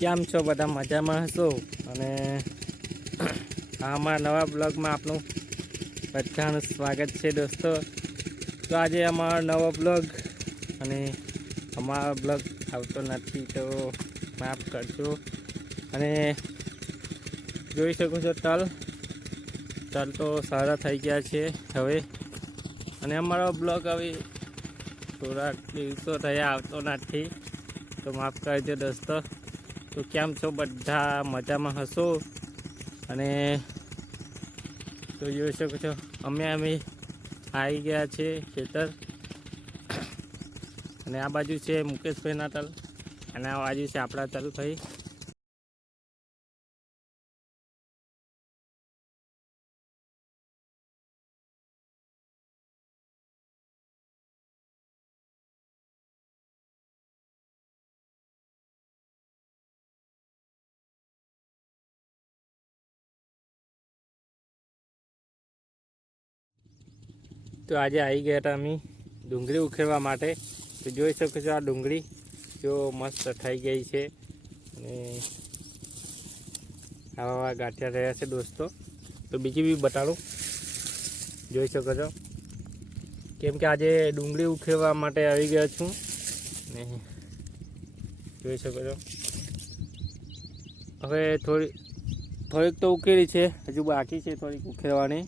કેમ છો બધા? મજામાં હશો? અને અમારા નવા બ્લોગમાં આપનું બધાનું સ્વાગત છે દોસ્તો. તો આજે અમારો નવો બ્લોગ, અને અમારો બ્લોગ આવતો નથી તો માફ કરજો. અને જોઈ શકો છો તલ તો સારા થઈ ગયા છે હવે. અને અમારો બ્લોગ હવે થોડાક દિવસો થયા આવતો નથી તો માફ કરજો દોસ્તો. તો કેમ છો બધા? મજામાં હશો? અને તો જોઈ શકો છો અમે આવી ગયા છે ખેતર. અને આ બાજુ છે મુકેશભાઈના તલ, અને આ બાજુ છે આપણા તલ ભાઈ. તો આજે આવી ગયા હતા અમે ડુંગળી ઉખેરવા માટે. તો જોઈ શકો છો આ ડુંગળી જો મસ્ત થઈ ગઈ છે, અને આવા ગાંઠિયા રહ્યા છે દોસ્તો. તો બીજી બી બતાડું, જોઈ શકો છો. કેમ કે આજે ડુંગળી ઉખેરવા માટે આવી ગયા છું, ને જોઈ શકો છો. હવે થોડીક તો ઉકેલી છે, હજુ બાકી છે થોડીક ઉખેરવાની.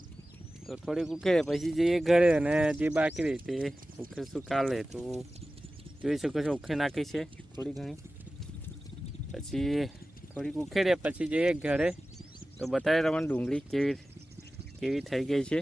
તો થોડીક ઉકેલે પછી જઈએ ઘરે, અને જે બાકી રહી તે ઉકેલશું કાલે. તો જોઈ શકો છો ઉખે નાખી છે થોડી ઘણી, પછી થોડીક ઉખેડે પછી જઈએ ઘરે તો બતાવે તમને ડુંગળી કેવી થઈ ગઈ છે.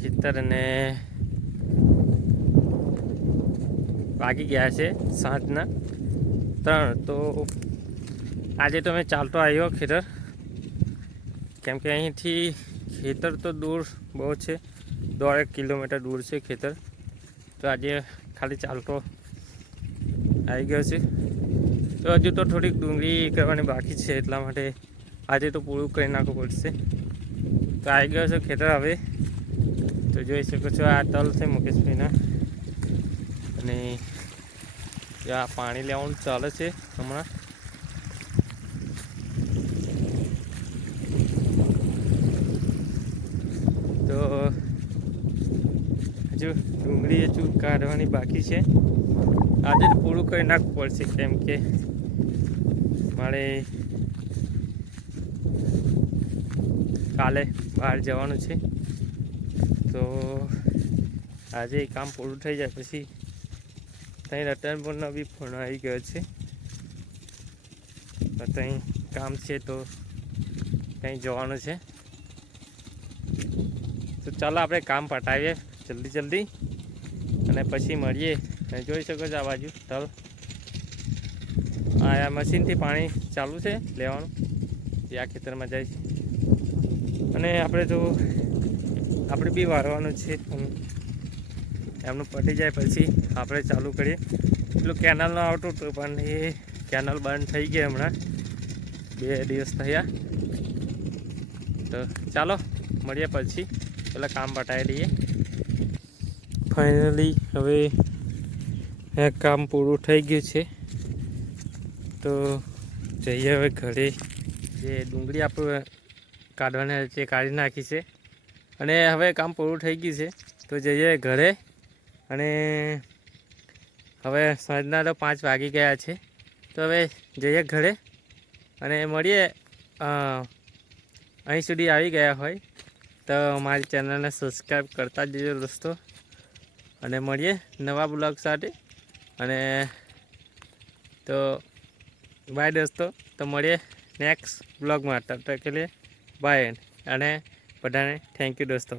ખેતર, અને વાગી ગયા છે સાંજના 3. તો આજે તો મેં ચાલતો આવ્યો ખેતર, કેમ કે અહીંથી ખેતર તો દૂર બહુ છે, 1.5 કિલોમીટર દૂર છે ખેતર. તો આજે ખાલી ચાલતો આવી ગયો છે. તો હજુ તો થોડીક ડુંગળી કરવાની બાકી છે, એટલા માટે આજે તો પૂરું કરી નાખવું પડશે. તો આવી ગયો છે ખેતર હવે. તો જોઈ શકો છો આ તલ છે મુકેશભાઈના, અને આ પાણી લેવાનું ચાલે છે હમણાં. તો હજુ ડુંગળી હજુ કાઢવાની બાકી છે. આજે તો પૂરું કરી નાખવું પડશે, કેમ કે મારે કાલે બહાર જવાનું છે. તો આજે કામ પૂરું થઈ જાય પછી ત્યાં રતનપુરનો બી ફોન આવી ગયો છે. તો ત્યાં કામ છે તો ત્યાં જવાનું છે. તો ચાલો આપણે કામ પટાવીએ જલ્દી અને પછી મળીએ. જોઈ શકો છો આ બાજુ તલ, આ મશીનથી પાણી ચાલુ છે લેવાનું, એ આ ખેતરમાં જાય છે. અને આપણે બી વારવાનું છે, એમનું પટી જાય પછી આપણે ચાલુ કરીએ. પેલું કેનાલનો આવતું હતું પણ એ કેનાલ બંધ થઈ ગઈ હમણાં, 2 દિવસ થયા. તો ચાલો મળીએ પછી, પેલા કામ પટાવી લઈએ. ફાઇનલી હવે કામ પૂરું થઈ ગયું છે. તો જઈએ હવે ઘરે. જે ડુંગળી આપણે કાઢવાના છે કાઢી નાખી છે, અને હવે કામ પૂરું થઈ ગયું છે. તો જઈએ ઘરે, અને હવે સાંજના તો 5 વાગી ગયા છે. તો હવે જઈએ ઘરે અને મળીએ. અહીં સુધી આવી ગયા હોય તો મારી ચેનલને સબસ્ક્રાઈબ કરતા જજો દોસ્તો, અને મળીએ નવા બ્લોગ સાથે. અને તો બાય દોસ્તો, તો મળીએ નેક્સ્ટ બ્લોગમાં. તબ તક કે લીએ બાય, અને બધાને થેન્ક યુ દોસ્તો.